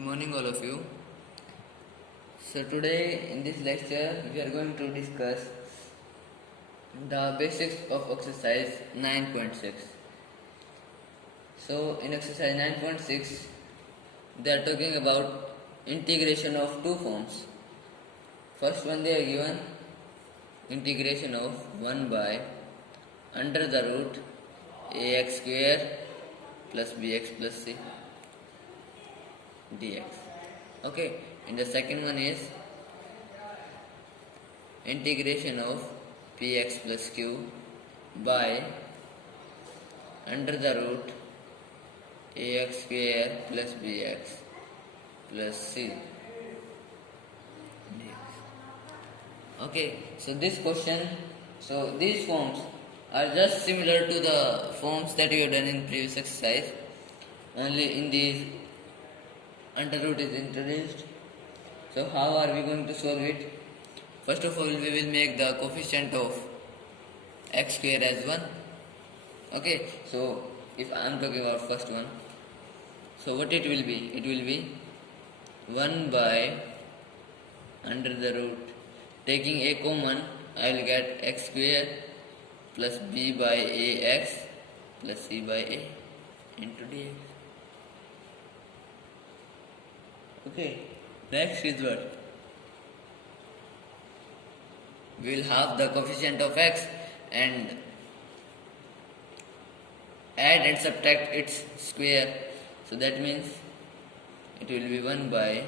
morning, all of you. So, today in this lecture, we are going to discuss the basics of exercise 9.6. So, in exercise 9.6, they are talking about integration of two forms. First one, they are given integration of 1 by under the root ax square plus bx plus c dx. Okay, and the second one is integration of px plus q by under the root ax square plus bx plus c dx. Okay, so these forms are just similar to the forms that we have done in previous exercise, only in these under root is introduced. So how are we going to solve it? First of all, we will make the coefficient of x square as 1. Okay, so if I am talking about first one, so what it will be? It will be 1 by under the root. Taking a common, I will get x square plus b by ax plus c by a into dx. Okay, next is what? We will have the coefficient of x and add and subtract its square. So that means it will be 1 by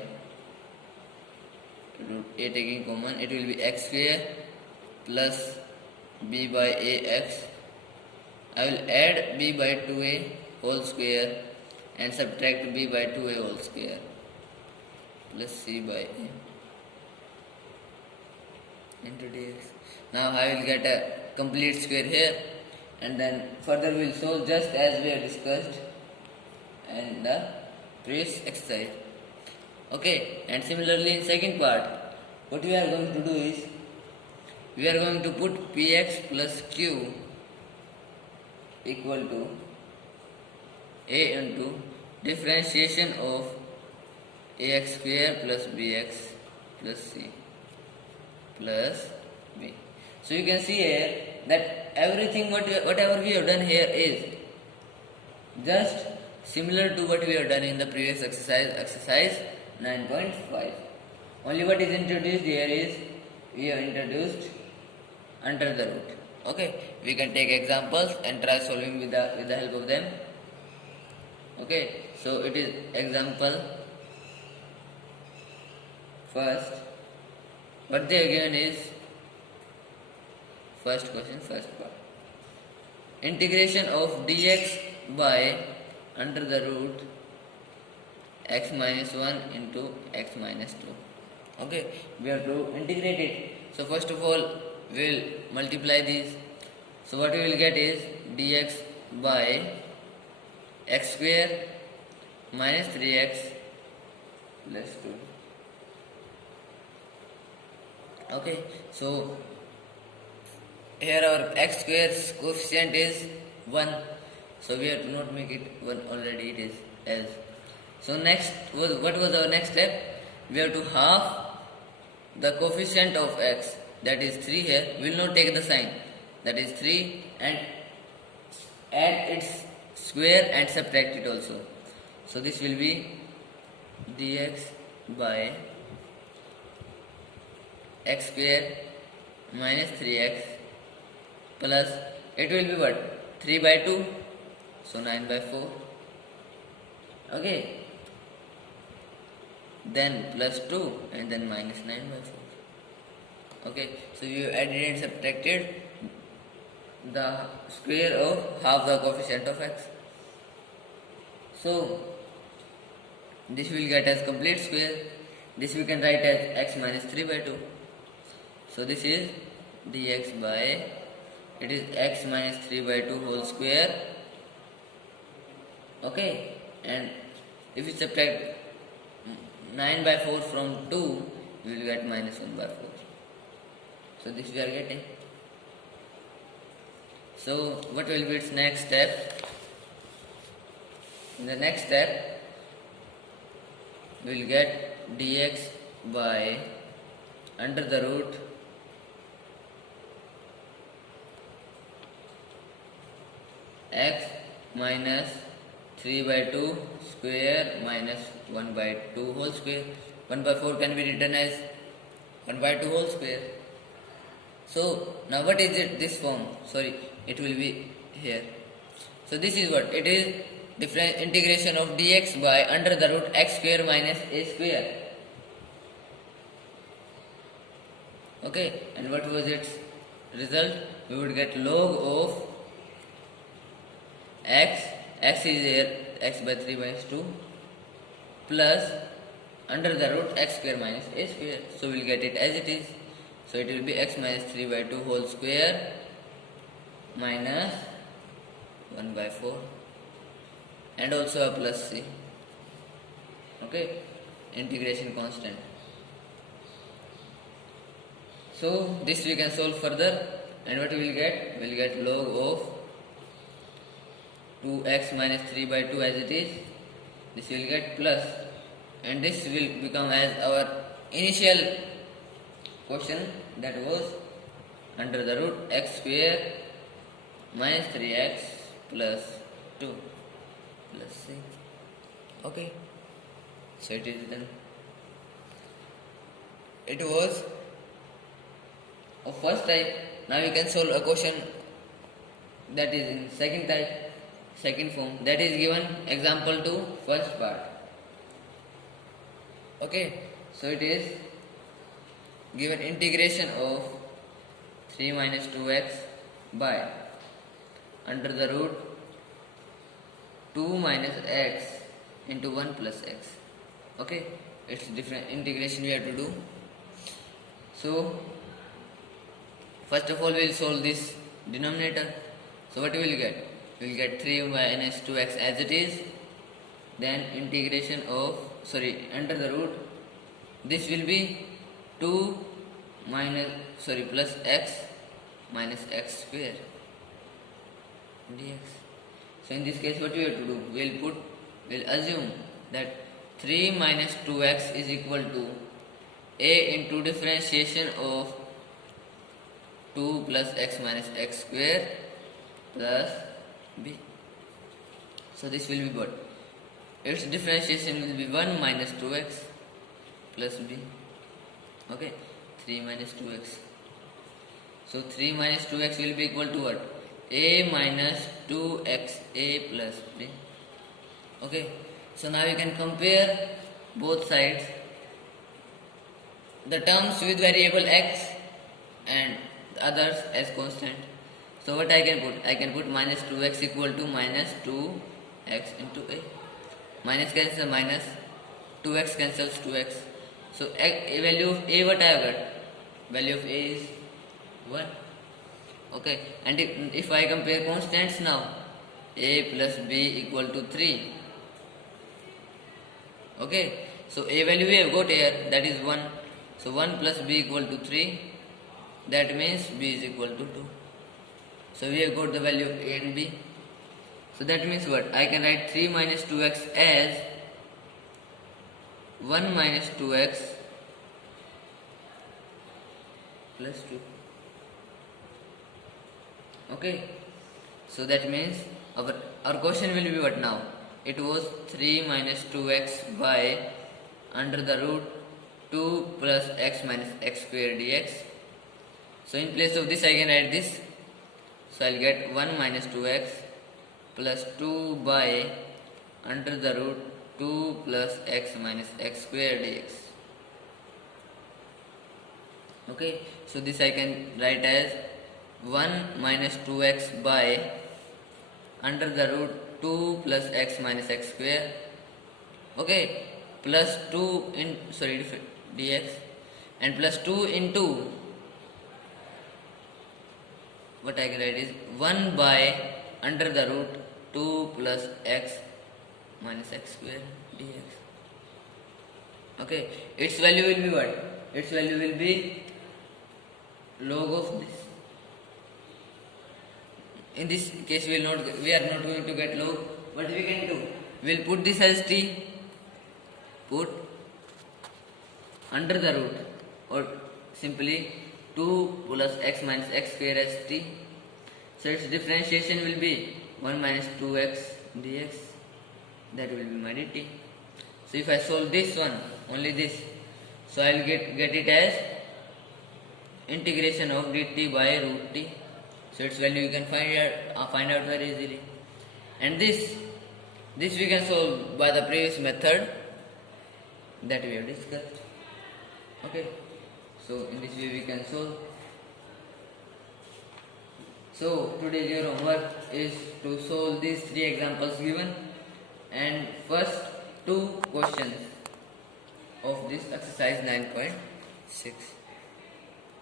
root a taking common, it will be x square plus b by ax. I will add b by 2a whole square and subtract b by 2a whole square plus c by a into dx. Now I will get a complete square here, and then further we will solve just as we have discussed in the previous exercise. Okay, and similarly in second part, what we are going to do is we are going to put px plus q equal to a into differentiation of ax square plus bx plus c plus b. So you can see here that everything whatever we have done here is just similar to what we have done in the previous exercise 9.5. Only what is introduced here is we have introduced under the root. Okay, we can take examples and try solving with the help of them. Okay, so it is example first. What they are given is first question, first part. Integration of dx by under the root x minus 1 into x minus 2. Okay, we have to integrate it. So first of all, we will multiply these. So what we will get is dx by x square minus 3x plus 2. Okay, so here our x square's coefficient is 1, so we have to not make it 1 already, it is as. So what was our next step? We have to half the coefficient of x, that is 3 here. We will not take the sign, that is 3, and add its square and subtract it also. So this will be dx by x square minus 3x plus, it will be what? 3 by 2, so 9 by 4. Okay, then plus 2 and then minus 9 by 4. Okay, so you added and subtracted the square of half the coefficient of x. So this will get as complete square. This we can write as x minus 3 by 2. So this is dx by, it is x minus 3 by 2 whole square. Okay, and if we subtract 9 by 4 from 2, we will get minus 1 by 4. So this we are getting. So what will be its next step? In the next step, we will get dx by under the root x minus 3 by 2 square minus 1 by 2 whole square. 1 by 4 can be written as 1 by 2 whole square. So now what is it, this form? Sorry, it will be here. So this is what it is, different integration of dx by under the root x square minus a square. Okay, and what was its result? We would get log of x is here, x by 3 minus 2 plus under the root x square minus a square. So we will get it as it is. So it will be x minus 3 by 2 whole square minus 1 by 4 and also a plus c. Okay, integration constant. So this we can solve further, and what we will get? We will get log of 2x minus 3 by 2 as it is. This will get plus, and this will become as our initial question, that was under the root x square minus 3x plus 2 plus c. Okay, so it is done. It was of first type. Now we can solve a question that is in second type, second form, that is given example to first part. Okay, so it is given integration of 3 minus 2x by under the root 2 minus x into 1 plus x. Okay, it's different integration we have to do. So first of all we will solve this denominator. So what we will get? We will get 3 minus 2x as it is, then integration of, under the root, this will be 2 plus x minus x square dx. So in this case what we have to do? We'll assume that 3 minus 2x is equal to a into differentiation of 2 plus x minus x square plus b. So this will be what? Its differentiation will be 1 minus 2x plus b. Okay, 3 minus 2x. So 3 minus 2x will be equal to what? A minus 2x a plus b. Okay, so now we can compare both sides, the terms with variable x and the others as constant. So what I can put? I can put minus 2x equal to minus 2x into a. Minus cancels minus, 2x cancels 2x. So a value of a, what I have got? Value of a is 1. Okay, and if I compare constants now, a plus b equal to 3. Okay, so a value we have got here, that is 1. So 1 plus b equal to 3. That means b is equal to 2. So we have got the value of a and b. So that means what? I can write 3 minus 2x as 1 minus 2x plus 2. Okay, so that means our question will be what now? It was 3 minus 2x by under the root 2 plus x minus x square dx. So in place of this I can write this. So I'll get 1 minus 2x plus 2 by under the root 2 plus x minus x square dx. Okay, so this I can write as 1 minus 2x by under the root 2 plus x minus x square. Okay, plus 2 in dx, and plus 2 into what I can write is 1 by under the root 2 plus x minus x square dx. Okay, its value will be what? Its value will be log of this. In this case we are not going to get log. What we can do? We'll put this as t. put under the root, or simply 2 plus x minus x square as t. So its differentiation will be 1 minus 2x dx, that will be my dt. So if I solve this one, only this, so I will get it as integration of dt by root t. So its value you can find out very easily. And this we can solve by the previous method that we have discussed. Okay, so in this way we can solve. So today's your homework is to solve these 3 examples given and first 2 questions of this exercise 9.6.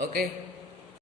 Okay.